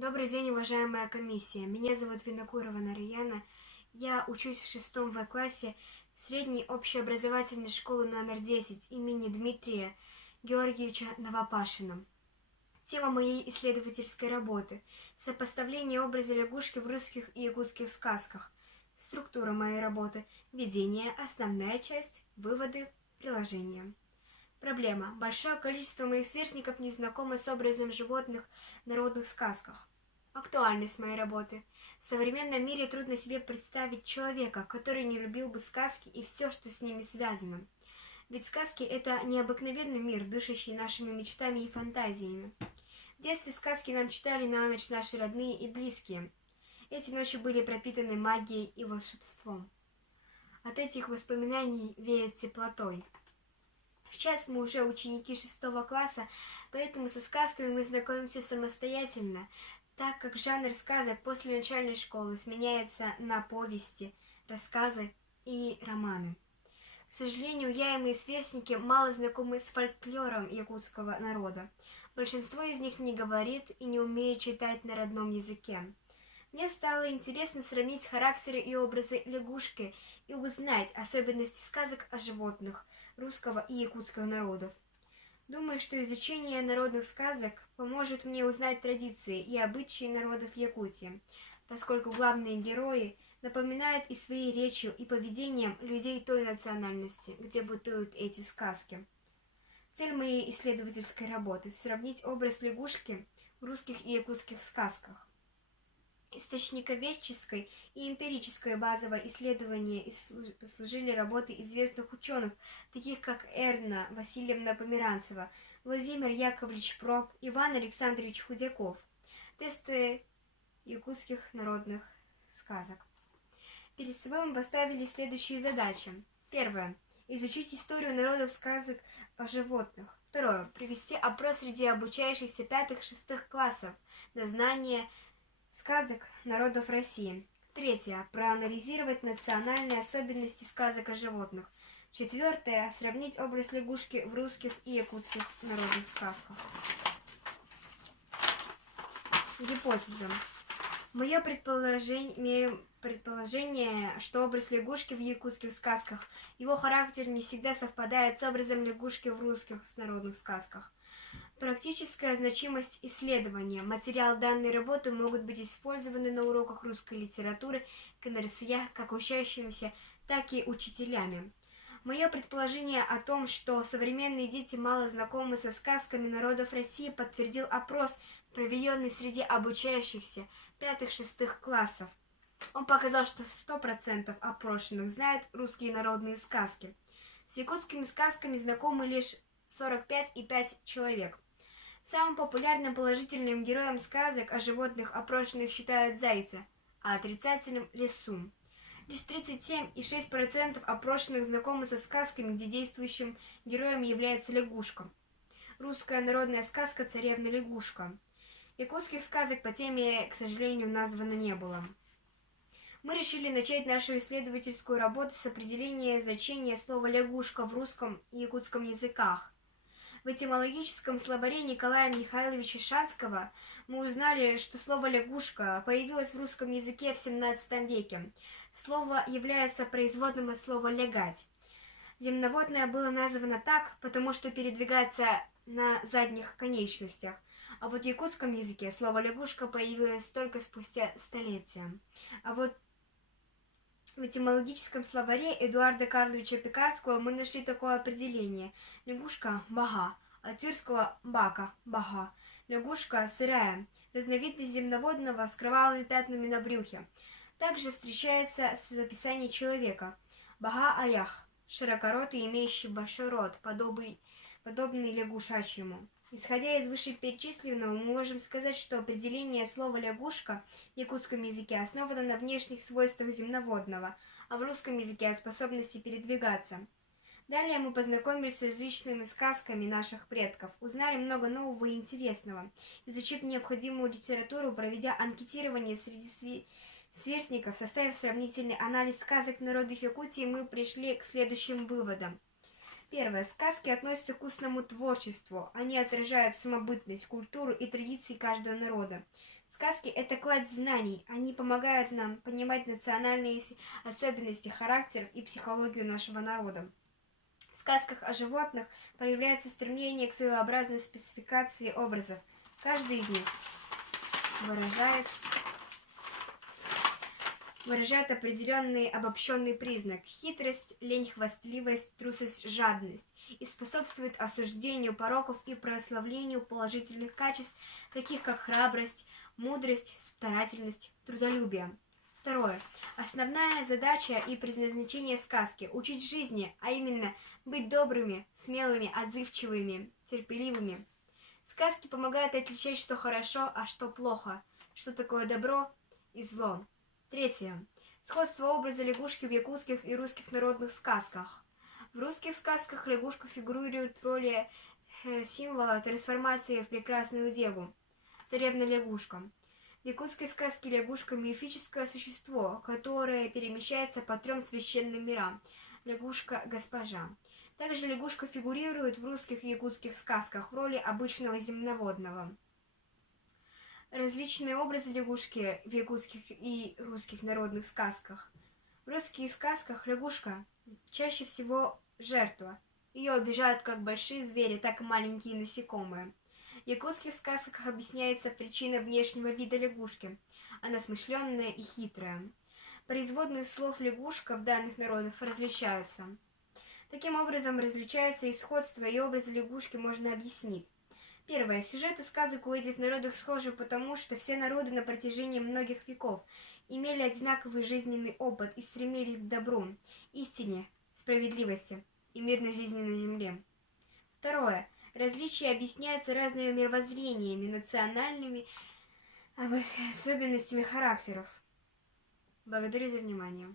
Добрый день, уважаемая комиссия. Меня зовут Винокурова Нараяна. Я учусь в 6 классе средней общеобразовательной школы номер 10 имени Дмитрия Георгиевича Новопашина. Тема моей исследовательской работы – сопоставление образа лягушки в русских и якутских сказках. Структура моей работы – введение, основная часть, выводы, приложения. Проблема. Большое количество моих сверстников не знакомы с образом животных в народных сказках. Актуальность моей работы. В современном мире трудно себе представить человека, который не любил бы сказки и все, что с ними связано. Ведь сказки – это необыкновенный мир, дышащий нашими мечтами и фантазиями. В детстве сказки нам читали на ночь наши родные и близкие. Эти ночи были пропитаны магией и волшебством. От этих воспоминаний веет теплотой. Сейчас мы уже ученики 6 класса, поэтому со сказками мы знакомимся самостоятельно, так как жанр сказок после начальной школы сменяется на повести, рассказы и романы. К сожалению, я и мои сверстники мало знакомы с фольклором якутского народа. Большинство из них не говорит и не умеет читать на родном языке. Мне стало интересно сравнить характеры и образы лягушки и узнать особенности сказок о животных русского и якутского народов. Думаю, что изучение народных сказок поможет мне узнать традиции и обычаи народов Якутии, поскольку главные герои напоминают и своей речью, и поведением людей той национальности, где бытуют эти сказки. Цель моей исследовательской работы – сравнить образ лягушки в русских и якутских сказках. Источниковедческой и эмпирическое базовое исследование послужили работы известных ученых, таких как Эрна Васильевна Померанцева, Владимир Яковлевич Проб, Иван Александрович Худяков. Тесты якутских народных сказок. Перед собой мы поставили следующие задачи. Первое. Изучить историю народов сказок о животных. Второе. Провести опрос среди обучающихся 5-6 классов на знание сказок народов России. Третье. Проанализировать национальные особенности сказок о животных. Четвертое. Сравнить образ лягушки в русских и якутских народных сказках. Гипотеза. Мое предположение, что образ лягушки в якутских сказках, его характер не всегда совпадает с образом лягушки в русских народных сказках. Практическая значимость исследования. Материал данной работы могут быть использованы на уроках русской литературы КНРСЯ как учащимися, так и учителями. Мое предположение о том, что современные дети мало знакомы со сказками народов России, подтвердил опрос, проведенный среди обучающихся 5-6 классов. Он показал, что 100% опрошенных знают русские народные сказки. С якутскими сказками знакомы лишь 45,5 человек. Самым популярным положительным героем сказок о животных опрошенных считают зайца, а отрицательным – лису. Лишь 37,6% опрошенных знакомы со сказками, где действующим героем является лягушка. Русская народная сказка «Царевна-лягушка». Якутских сказок по теме, к сожалению, названо не было. Мы решили начать нашу исследовательскую работу с определения значения слова «лягушка» в русском и якутском языках. В этимологическом словаре Николая Михайловича Шанского мы узнали, что слово «лягушка» появилось в русском языке в XVII веке. Слово является производным от слова «лягать». Земноводное было названо так, потому что передвигается на задних конечностях. А вот в якутском языке слово «лягушка» появилось только спустя столетия. А вот в этимологическом словаре Эдуарда Карловича Пекарского мы нашли такое определение. Лягушка – бага, от тюркского бака – бага. Лягушка – сырая, разновидность земноводного с кровавыми пятнами на брюхе. Также встречается в описании человека. Бага-аях – широкоротый, имеющий большой рот, подобный лягушачьему. Исходя из вышеперечисленного, мы можем сказать, что определение слова «лягушка» в якутском языке основано на внешних свойствах земноводного, а в русском языке от способности передвигаться. Далее мы познакомились с различными сказками наших предков, узнали много нового и интересного, изучив необходимую литературу, проведя анкетирование среди сверстников, составив сравнительный анализ сказок народов Якутии, мы пришли к следующим выводам. Первое. Сказки относятся к устному творчеству. Они отражают самобытность, культуру и традиции каждого народа. Сказки – это кладезь знаний. Они помогают нам понимать национальные особенности характеров и психологию нашего народа. В сказках о животных проявляется стремление к своеобразной спецификации образов. Каждый из них выражает определенный обобщенный признак – хитрость, лень, хвастливость, трусость, жадность, и способствует осуждению пороков и прославлению положительных качеств, таких как храбрость, мудрость, старательность, трудолюбие. Второе. Основная задача и предназначение сказки – учить жизни, а именно быть добрыми, смелыми, отзывчивыми, терпеливыми. Сказки помогают отличать, что хорошо, а что плохо, что такое добро и зло. Третье. Сходство образа лягушки в якутских и русских народных сказках. В русских сказках лягушка фигурирует в роли символа трансформации в прекрасную деву, царевна-лягушка. В якутской сказке лягушка – мифическое существо, которое перемещается по 3 священным мирам – лягушка-госпожа. Также лягушка фигурирует в русских и якутских сказках в роли обычного земноводного. Различные образы лягушки в якутских и русских народных сказках. В русских сказках лягушка чаще всего жертва. Ее обижают как большие звери, так и маленькие насекомые. В якутских сказках объясняется причина внешнего вида лягушки. Она смышленная и хитрая. Производные слов лягушка в данных народах различаются. Таким образом, различаются и сходства, и образы лягушки можно объяснить. Первое. Сюжеты сказок у этих народов схожи, потому что все народы на протяжении многих веков имели одинаковый жизненный опыт и стремились к добру, истине, справедливости и мирной жизни на земле. Второе. Различия объясняются разными мировоззрениями, национальными особенностями характеров. Благодарю за внимание.